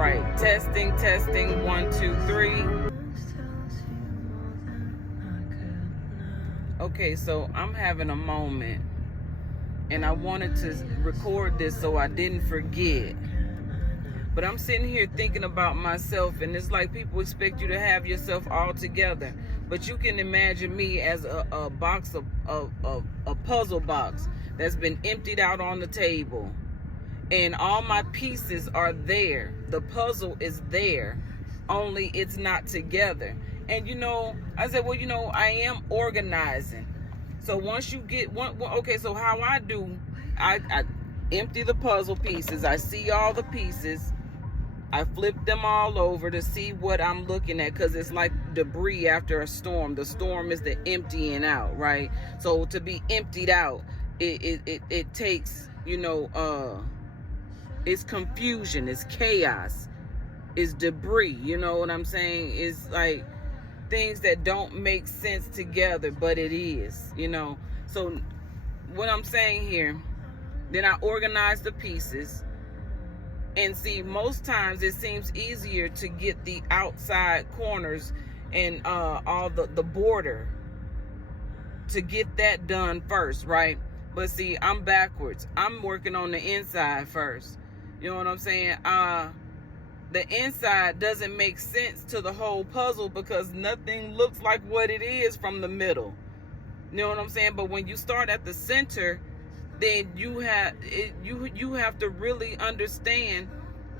right. Testing, testing, 1, 2, 3. Okay, so I'm having a moment, and I wanted to record this so I didn't forget. But I'm sitting here thinking about myself, and it's like people expect you to have yourself all together. But you can imagine me as a box of a puzzle box that's been emptied out on the table. And all my pieces are there. The puzzle is there, only it's not together. And I said, well, I am organizing. So once you get one, okay, so how I do, I empty the puzzle pieces. I see all the pieces. I flip them all over to see what I'm looking at, because it's like debris after a storm. The storm is the emptying out, right? So to be emptied out, it takes, it's confusion, it's chaos, it's debris, you know what I'm saying? It's like things that don't make sense together, but it is, So what I'm saying here, then I organize the pieces. And see, most times it seems easier to get the outside corners and all the border, to get that done first, right? But see, I'm backwards. I'm working on the inside first. You know what I'm saying? The inside doesn't make sense to the whole puzzle because nothing looks like what it is from the middle. You know what I'm saying? But when you start at the center, then you have to really understand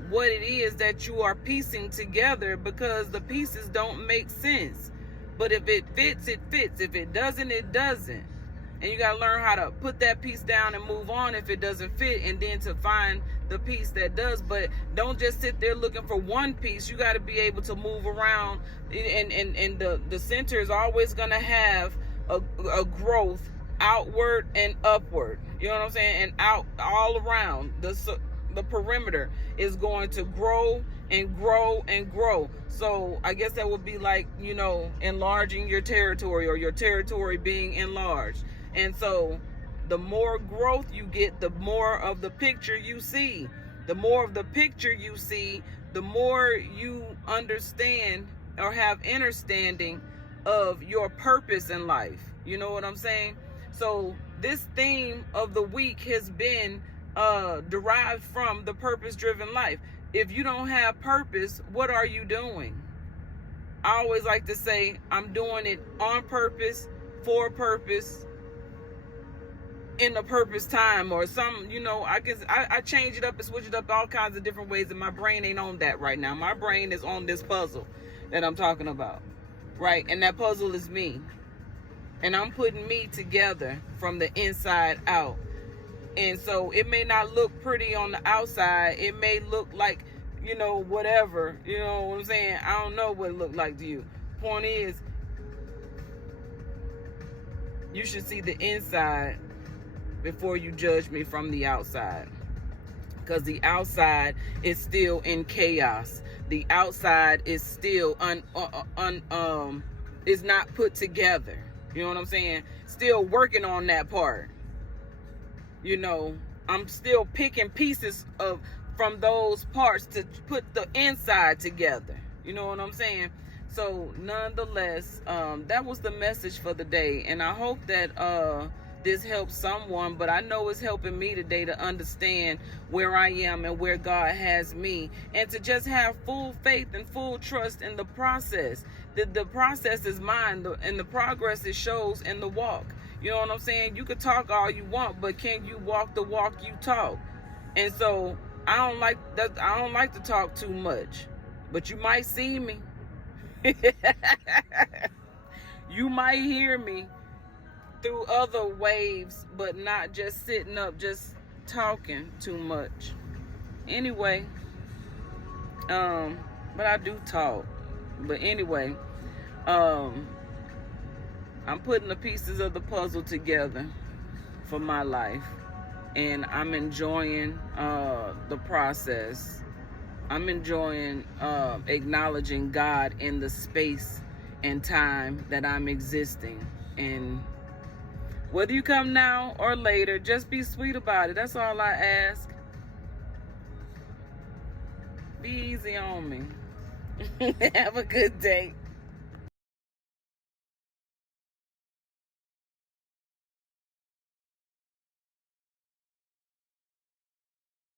what it is that you are piecing together, because the pieces don't make sense. But if it fits, it fits. If it doesn't, it doesn't. And you got to learn how to put that piece down and move on if it doesn't fit, and then to find the piece that does. But don't just sit there looking for one piece. You got to be able to move around, and the center is always going to have a growth outward and upward. You know what I'm saying? And out all around. The perimeter is going to grow and grow and grow. So I guess that would be like, enlarging your territory, or your territory being enlarged. And so the more growth you get, the more of the picture you see. The more of the picture you see, the more you understand or have understanding of your purpose in life. You know what I'm saying? So this theme of the week has been derived from the purpose-driven life. If you don't have purpose, what are you doing? I always like to say I'm doing it on purpose, for purpose, in the purpose time, or some, I change it up and switch it up all kinds of different ways, and my brain ain't on that right now. My brain is on this puzzle that I'm talking about, right? And that puzzle is me. And I'm putting me together from the inside out. And so it may not look pretty on the outside. It may look like, whatever. You know what I'm saying? I don't know what it looked like to you. Point is, you should see the inside before you judge me from the outside. Because the outside is still in chaos. The outside is still is not put together. You know what I'm saying? Still working on that part. I'm still picking pieces from those parts to put the inside together. You know what I'm saying? So nonetheless, that was the message for the day. And I hope that this helps someone, but I know it's helping me today to understand where I am and where God has me, and to just have full faith and full trust in the process. The process is mine, and the progress it shows in the walk. You know what I'm saying? You could talk all you want, but can you walk the walk you talk? And so I don't like that. I don't like to talk too much, but you might see me. You might hear me through other waves, but not just sitting up, just talking too much. Anyway, but I do talk. But anyway, I'm putting the pieces of the puzzle together for my life, and I'm enjoying the process. I'm enjoying acknowledging God in the space and time that I'm existing. And whether you come now or later, just be sweet about it. That's all I ask. Be easy on me. Have a good day.